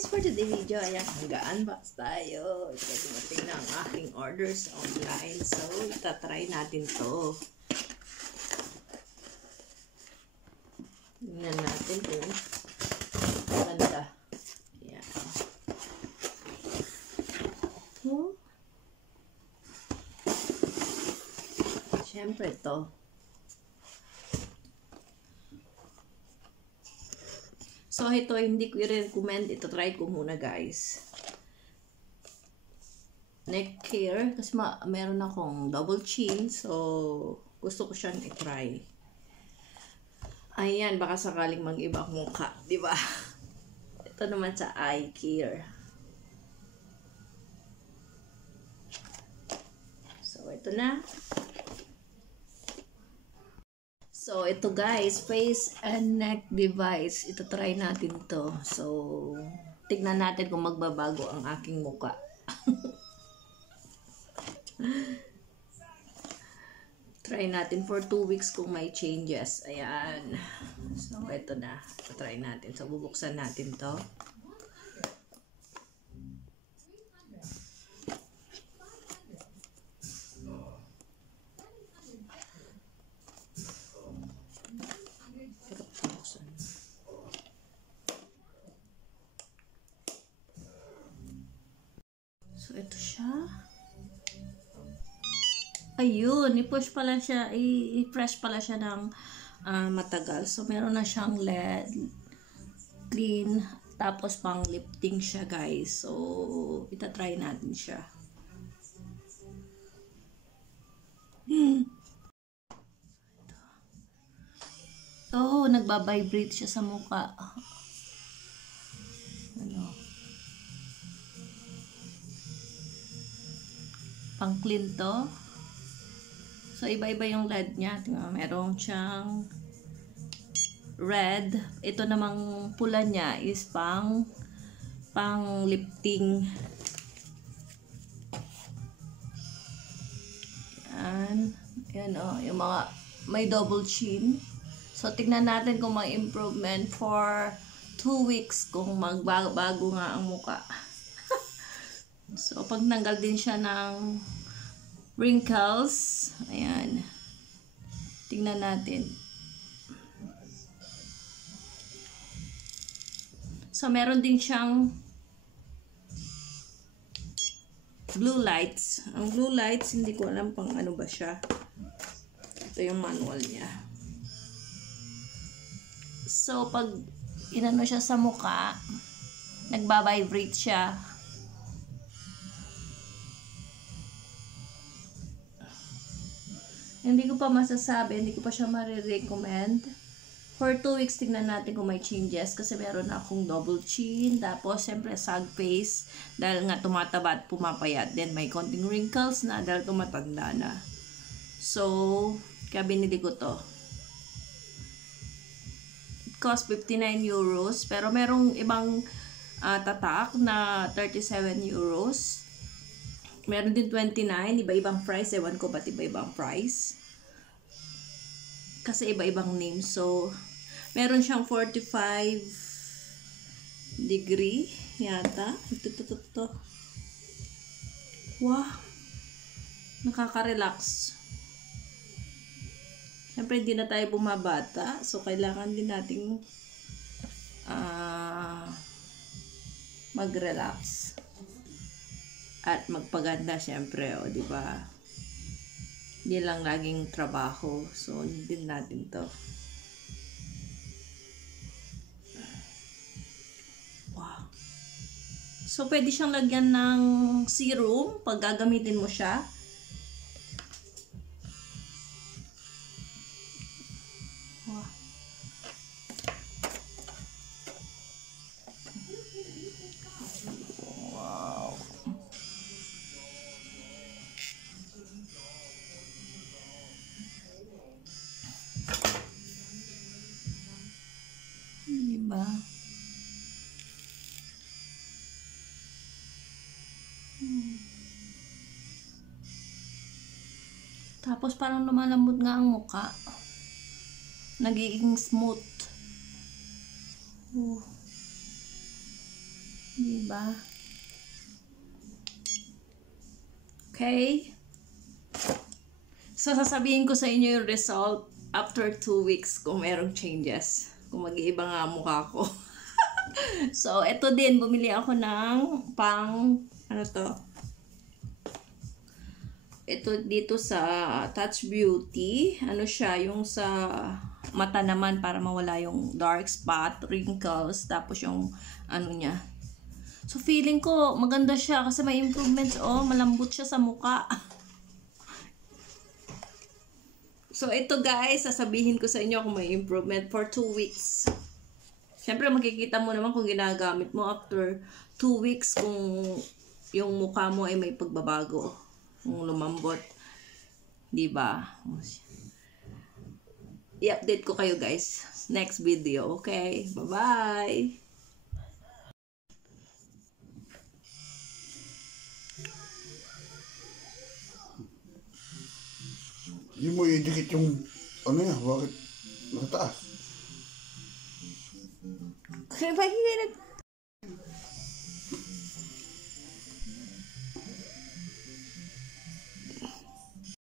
guys, for today video, ayan, mag-unbox tayo. Ito, dumating na ang aking orders online. So, itatry natin to. Tingnan natin kung maganda. Ayan. Oh. Siyempre to. So, ito, hindi ko i-recommend. Ito, try ko muna, guys. Neck care. Kasi meron akong double chin. So, gusto ko siyang i-try. Ayan, baka sakaling mag-iba ang mukha. Diba? Ito naman sa eye care. So, ito na. So, ito guys, face and neck device. Ito try natin to. So, tignan natin kung magbabago ang aking muka. Try natin for 2 weeks kung may changes. Ayan. So, ito na. Ito try natin. So, bubuksan natin to. So, ito siya. Ayun, i-push pala siya, i-press pala siya ng matagal. So, meron na siyang LED, clean, tapos pang lifting siya, guys. So, itatry natin siya. Oh, nagbabibrate siya sa mukha. Pang clean to. So, iba-iba yung LED niya. Tingnan, meron siyang red. Ito namang pula niya is pang lifting. Yan. Yan o. Yung mga may double chin. So, tignan natin kung may improvement for 2 weeks kung magbago nga ang muka. So, pag nanggal din siya ng wrinkles, ayan, tingnan natin. So, meron din siyang blue lights. Ang blue lights, hindi ko alam pang ano ba siya. Ito yung manual niya. So, pag inano siya sa mukha, nagbabibrate siya. Hindi ko pa masasabi, hindi ko pa siya marirecommend. For 2 weeks, tignan natin kung may changes. Kasi meron na akong double chin. Tapos, siyempre, sag face. Dahil nga tumataba at pumapayat. Then, may konting wrinkles na dahil tumatanda na. So, kaya binili ko to. It cost 59 euros. Pero merong ibang tatak na 37 euros. Meron din 29, iba-ibang price. Ewan ko ba't iba-ibang price. Kasi iba-ibang name. So, meron siyang 45 degree yata. Ito. Wow! Nakaka-relax. Siyempre, hindi na tayo bumabata. So, kailangan din nating mag-relax. At magpaganda syempre, o di ba? Hindi lang laging trabaho. So, din natin 'to. Wow. So, pwede siyang lagyan ng serum pag gagamitin mo siya. Wow. Diba? Tapos parang lumalambot nga ang muka. Nagiging smooth. Diba? Okay? So, sasabihin ko sa inyo yung result after 2 weeks kung merong changes. Kung mag-iiba nga mukha ko. So, eto din. Bumili ako ng ano to? Ito dito sa Touch Beauty. Ano siya? Yung sa mata naman para mawala yung dark spot, wrinkles, tapos yung ano niya. So, feeling ko maganda siya kasi may improvements. Oh, malambot siya sa mukha. So, ito guys, sasabihin ko sa inyo kung may improvement for 2 weeks. Siyempre, makikita mo naman kung ginagamit mo after 2 weeks kung yung mukha mo ay may pagbabago. Kung lumambot. Diba? I-update ko kayo guys. Next video. Okay? Bye-bye! Hindi mo idikit yung, ano yan, bakit nakataas? Kasi bakit